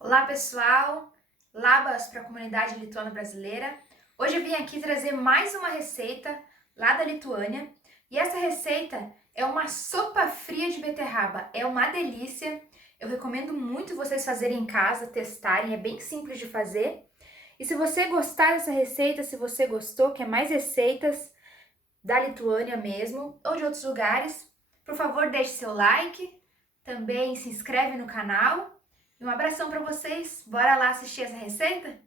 Olá pessoal, Labas para a comunidade lituana brasileira. Hoje eu vim aqui trazer mais uma receita lá da Lituânia e essa receita é uma sopa fria de beterraba, é uma delícia. Eu recomendo muito vocês fazerem em casa, testarem, é bem simples de fazer. E se você gostar dessa receita, se você gostou, quer mais receitas da Lituânia mesmo ou de outros lugares, por favor deixe seu like, também se inscreve no canal. E um abração para vocês. Bora lá assistir essa receita?